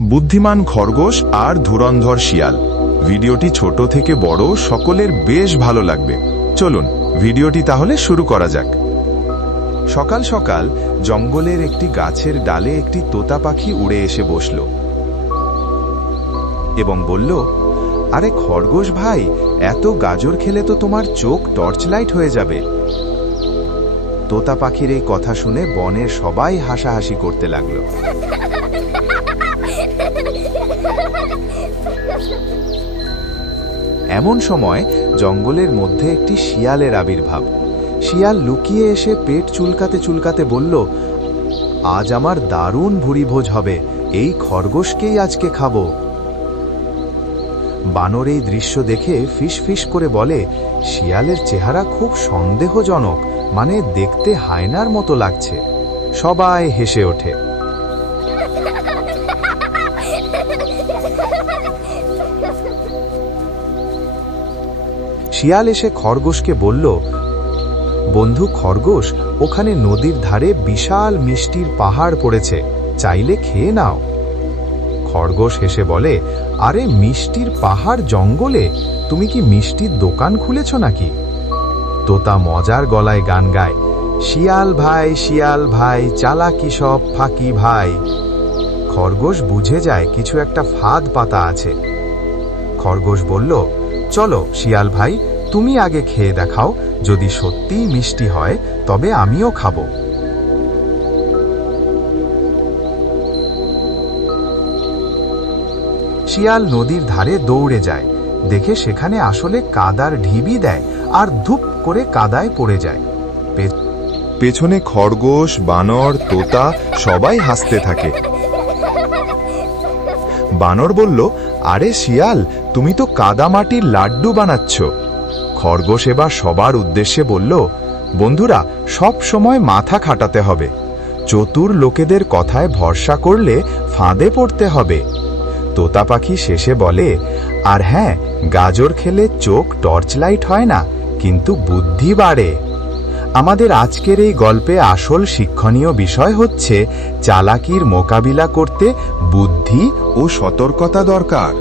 বুদ্ধিমান খরগোশ আর ধুরন্ধর শিয়াল। ভিডিওটি ছোট থেকে বড়, সকলের বেশ ভালো লাগবে। চলুন, ভিডিওটি তাহলে শুরু করা যাক। সকাল সকাল জঙ্গলের একটি গাছের ডালে একটি তোতা পাখি উড়ে এসে বসল এবং বলল, আরে খরগোশ ভাই, এত গাজর খেলে তো তোমার চোখ টর্চ লাইট হয়ে যাবে তোতা পাখির এই কথা শুনে বনের সবাই হাসাহাসি করতে লাগল। এমন সময় জঙ্গলের মধ্যে একটি শিয়ালের আবির্ভাব। শিয়াল লুকিয়ে এসে পেট চুলকাতে চুলকাতে বলল, আজ আমার দারুণ ভুরিভোজ হবে, এই খরগোশকেই আজকে খাব। বানর এই দৃশ্য দেখে ফিস ফিস করে বলে, শিয়ালের চেহারা খুব সন্দেহজনক মানে দেখতে হায়নার মতো লাগছে। সবাই হেসে ওঠে। শিয়াল এসে খরগোশকে বলল, বন্ধু খরগোশ, ওখানে নদীর ধারে বিশাল মিষ্টির পাহাড় পড়েছে, চাইলে খেয়ে নাও। খরগোশ হেসে বলে, আরে মিষ্টির পাহাড় জঙ্গলে, তুমি কি মিষ্টির দোকান খুলেছ নাকি? তোতা মজার গলায় গান গায়, শিয়াল ভাই শিয়াল ভাই, চালাকি সব ফাঁকি ভাই। খরগোশ বুঝে যায় কিছু একটা ফাঁদ পাতা আছে। খরগোশ বলল চলো, শিয়াল ভাই, তুমি আগে খেয়ে দেখাও, যদি সত্যিই মিষ্টি হয়, তবে আমিও খাব। শিয়াল নদীর ধারে দৌড়ে যায়। দেখে সেখানে আসলে কাদার ঢিবি দেয় আর ধূপ করে কাদায় পড়ে যায়। পেছনে খরগোশ, বানর, তোতা সবাই হাসতে থাকে। বানর বলল, আরে শিয়াল, তুমি তো কাদামাটির লাড্ডু বানাচ্ছ। খরগোশ এবার সবার উদ্দেশ্যে বলল, বন্ধুরা, সব সময় মাথা খাটাতে হবে। চতুর লোকেদের কথায় ভরসা করলে ফাঁদে পড়তে হবে। তোতা পাখি শেষে বলে, আর হ্যাঁ গাজর খেলে চোখ টর্চ লাইট হয় না, কিন্তু বুদ্ধি বাড়ে। আমাদের আজকের এই গল্পে আসল শিক্ষণীয় বিষয় হচ্ছে চালাকির মোকাবিলা করতে বুদ্ধি ও সতর্কতা দরকার।